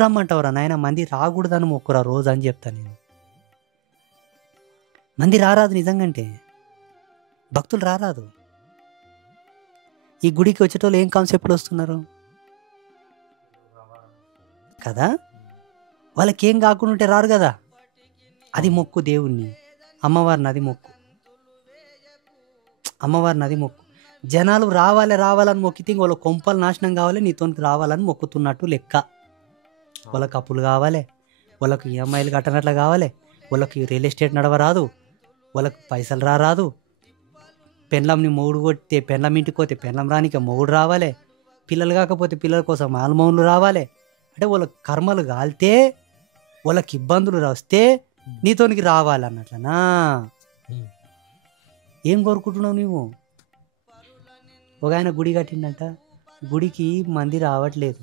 రమ్మంటావురా నాయన, మంది రాకూడదని మొక్కురా రోజు అని చెప్తాను నేను. మంది రారాదు నిజంగంటే, భక్తులు రారాదు. ఈ గుడికి వచ్చేటోళ్ళు ఏం కాన్సెప్ట్లు వస్తున్నారు కదా, వాళ్ళకి ఏం కాకుండా ఉంటే రారు కదా. అది మొక్కు దేవుణ్ణి, అమ్మవారిని అది మొక్కు, అమ్మవారిని అది మొక్కు. జనాలు రావాలని మొక్కితే వాళ్ళ కొంపలు నాశనం కావాలి, నీతోనికి రావాలని మొక్కుతున్నట్టు లెక్క. వాళ్ళకి అప్పులు కావాలి, వాళ్ళకి ఈఎంఐలు కట్టనట్లు కావాలి, వాళ్ళకి రియల్ ఎస్టేట్ నడవరాదు, వాళ్ళకి పైసలు రారాదు. పెండ్లంని మొగుడు కొడితే పెండ్లం ఇంటికి పోతే పెండ్లం రానిక మొగుడు రావాలి, పిల్లలు కాకపోతే పిల్లల కోసం ఆల్మౌన్లు రావాలి. అంటే వాళ్ళ కర్మలు కాలితే, వాళ్ళకి ఇబ్బందులు వస్తే నీతోనికి రావాలన్నట్లనా. ఏం కోరుకుంటున్నావు నువ్వు? ఒక ఆయన గుడి కట్టిండంట, గుడికి మంది రావట్లేదు.